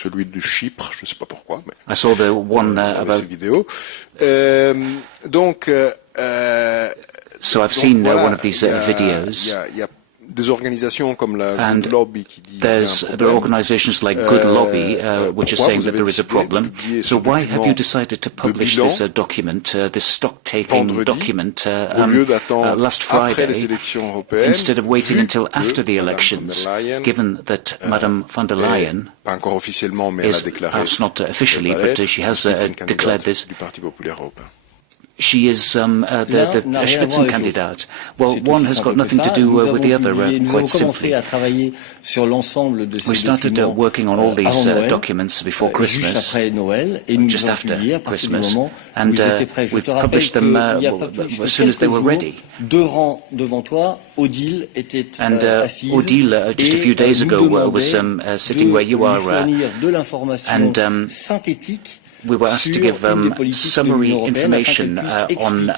celui de Chypre, je ne sais pas pourquoi, mais I saw the one ces about. vidéos. So I've seen voilà, one of these videos. Il y a des organisations comme la And Good Lobby qui disent there are organizations like Good Lobby, which are saying that there is a problem. So why have you decided to publish this document, this stock-taking document, last Friday, instead of waiting until after the elections, given that Madame von der Leyen is, perhaps not officially, but she has declared this, she is the Spitzenkandidat. Well, one has got nothing to do with the other, quite simply. We started working on all these documents before Christmas, just after Christmas, and we published them as soon as they were ready. And Odile, just a few days ago, was sitting where you are, and we were asked to give summary information on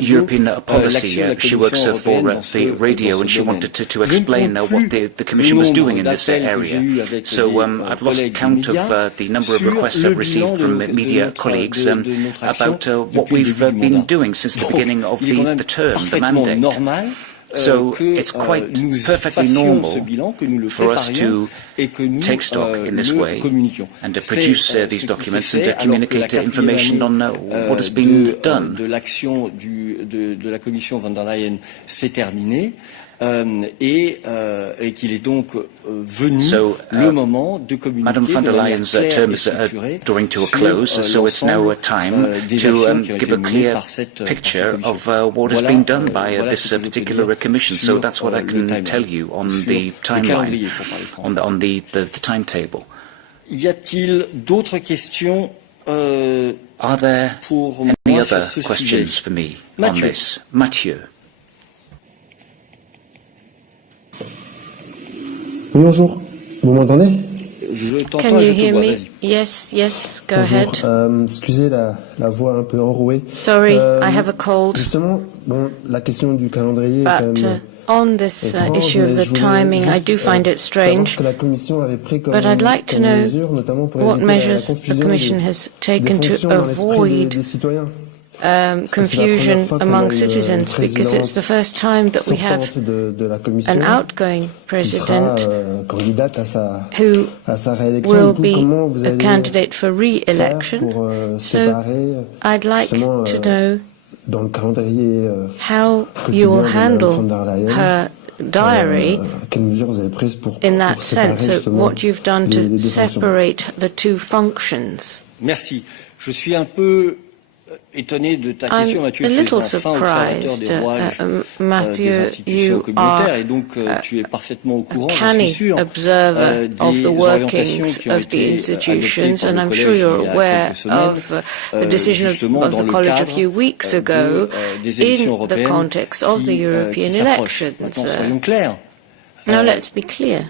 European policy. She works for the radio, and she wanted to explain what the Commission was doing in this area. So I've lost count of the number of requests I've received from media colleagues about what we've been doing since the beginning of the term, the mandate. So it's quite perfectly normal for us to take stock in this way and to produce these documents and to communicate information on what has been done. Et qu'il est donc venu le moment de communiquer Madame von der Leyen's term is drawing to a close, so it's now time to give a clear picture of what has been done by this particular commission. So that's what I can tell you on the timeline, on the timetable. Y a-t-il d'autres questions? Are there any other questions for me on this? Mathieu. Oui, bonjour. Vous m'entendez? Je t'entends, Can you je te hear vois, me? vas-y. Yes, go Bonjour. ahead. Excusez la voix un peu enrouée. Sorry, I have a cold. Justement, la question du calendrier est quand But même on this étrange, issue of mais the je voulais timing, I juste, do find it savoir strange. ce que la Commission avait pris comme, But I'd like to comme know mesure, notamment pour what éviter la measures the confusion Commission des has taken fonctions to dans l'esprit avoid des citoyens. confusion among citizens, because it's the first time that we have de la Commission an outgoing qui sera president candidate who à sa réélection. will Du coup, be comment vous a allez candidate for faire re-election. pour So séparer I'd like justement to know dans le calendrier how quotidien you will de Madame von handle der Leyen, her diary quelles mesures vous avez prises pour in that séparer sense, so justement what you've done les to deux fonctions. separate the two functions. Merci. Je suis un peu étonné de ta I'm question, Mathieu. a Tu es un little fin observateur surprised, des rouages Matthew, des institutions you communautaires are et donc tu es parfaitement au courant, je canny suis sûr, observer of des the orientations workings qui ont of the été institutions, adoptées par and le I'm sure collège you're il y a aware quelques semaines, of the decision justement of dans the le college a cadre few weeks ago des élections in the européennes context of the qui European s'approchent. elections. Maintenant, soyons clairs. Now let's be clear.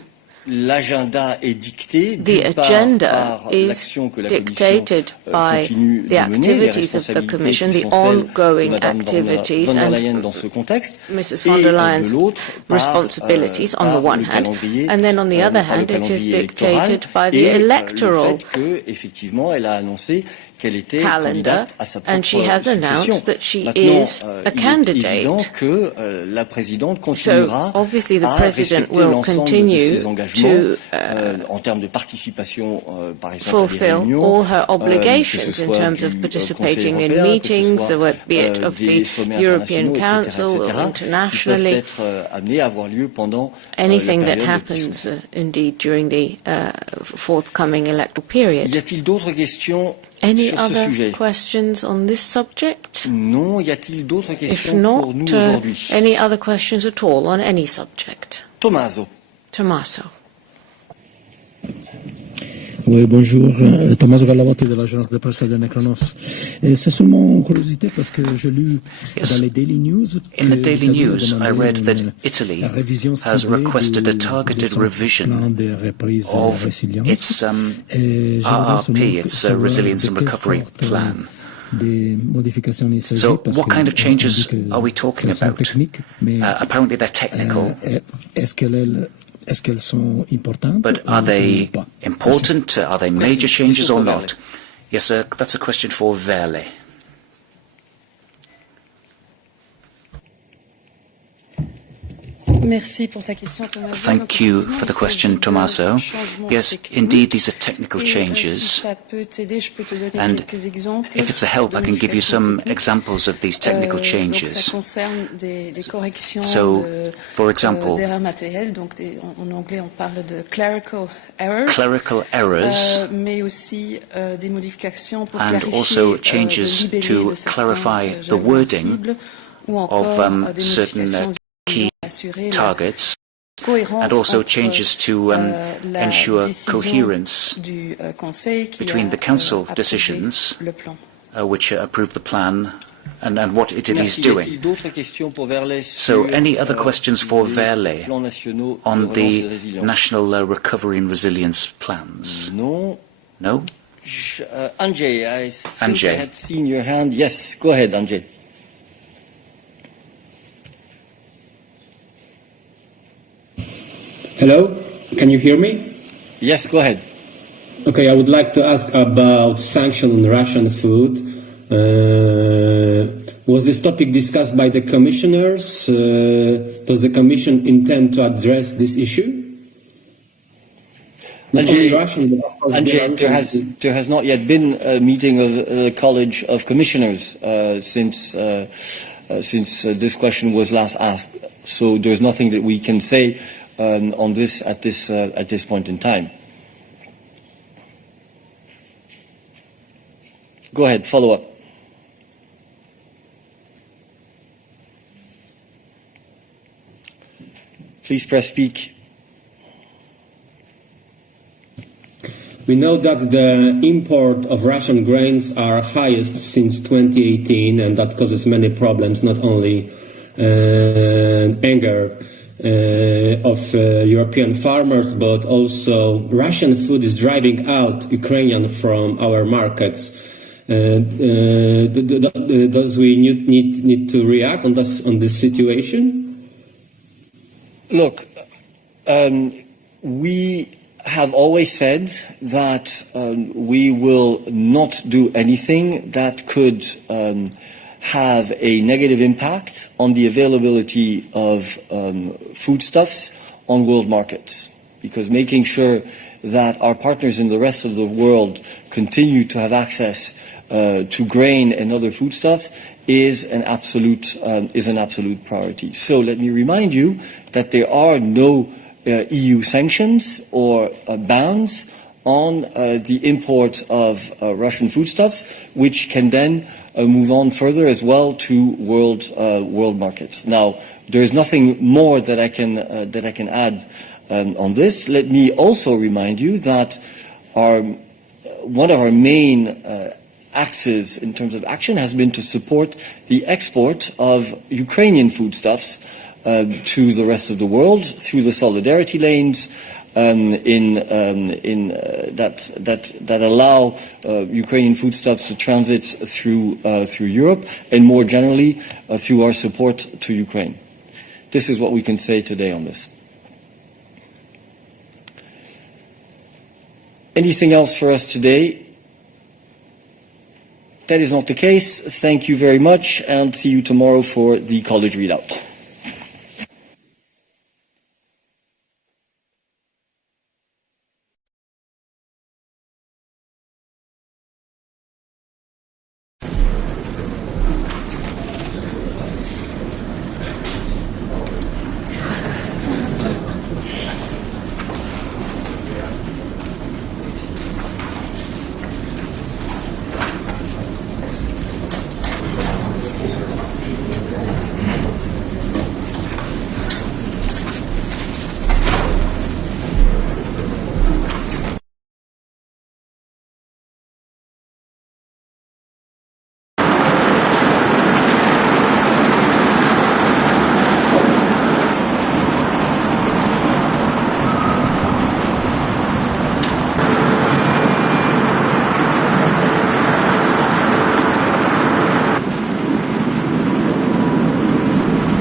L'agenda est dicté The d'une part agenda par is l'action que la Commission dictated by continue the de mener, les activities of the responsabilités Commission, qui the sont celles de ongoing Madame activities, von der Leyen and dans ce contexte, Mrs. et von der de Leyen's l'autre par, responsibilities on the par one le hand, calendrier, and then on the other par le hand it is calendrier électoral, dictated by the et le electoral fait que, effectivement, elle a annoncé qu'elle était calendar, candidate à sa propre and she has succession. announced that she Maintenant, is a il est candidate. évident que la présidente continuera So obviously the à president respecter will l'ensemble de continue ses engagements to en termes de participation, par exemple, à des fulfill réunions, all her que obligations ce in soit terms du of participating Conseil in européen, meetings, que ce soit be it of des the sommets European internationaux, Council etc., or qui peuvent internationally, être amenés à avoir lieu pendant anything la that période qui happens s'ouvre. indeed during the forthcoming electoral period. Y a-t-il d'autres questions Any sur ce other sujet? questions on this subject? Non. Y a-t-il d'autres If questions not, pour nous aujourd'hui? any other questions at all on any subject? Tommaso. Tommaso. Oui, bonjour. Tommaso Gallavotti de l'agence de presse de Necronos. C'est seulement curiosité parce que j'ai lu dans les Daily News. In the Daily News, I read that Italy has requested a targeted revision of its RRP, its Resilience and Recovery Plan. So what kind of changes are we talking about? Apparently they're technical. est-ce qu'elles sont importantes? But are they important? Are they major changes or not? Yes, that's a question for Verle. Thank you for the question, Tommaso. Yes, indeed, these are technical changes. And if it's a help, I can give you some examples of these technical changes. So, for example, clerical errors and also changes to clarify the wording of certain key targets, and also changes to ensure coherence between the Council decisions which approve the plan and what it is doing. So any other questions for Verle on the National Recovery and Resilience Plans? No? Andrzej, I think I had seen your hand. Yes, go ahead, Andrzej. Hello, can you hear me? Yes, go ahead. Okay, I would like to ask about sanctions on Russian food. Was this topic discussed by the commissioners? Does the Commission intend to address this issue? Andrzej, there has not yet been a meeting of the College of Commissioners since this question was last asked. So there's nothing that we can say on this at this point in time. Go ahead, follow up. Please press speak. We know that the import of Russian grains are highest since 2018, and that causes many problems, not only anger of European farmers, but also Russian food is driving out Ukrainian from our markets. Does we need to react on this situation? Look, we have always said that we will not do anything that could have a negative impact on the availability of foodstuffs on world markets, because making sure that our partners in the rest of the world continue to have access to grain and other foodstuffs is an absolute priority. So let me remind you that there are no EU sanctions or bans on the import of Russian foodstuffs, which can then move on further as well to world markets. Now, there is nothing more that I can add on this. Let me also remind you that one of our main axes in terms of action has been to support the export of Ukrainian foodstuffs to the rest of the world through the solidarity lanes that allow Ukrainian foodstuffs to transit through Europe, and more generally through our support to Ukraine. This is what we can say today on this. Anything else for us today? That is not the case. Thank you very much, and see you tomorrow for the college readout.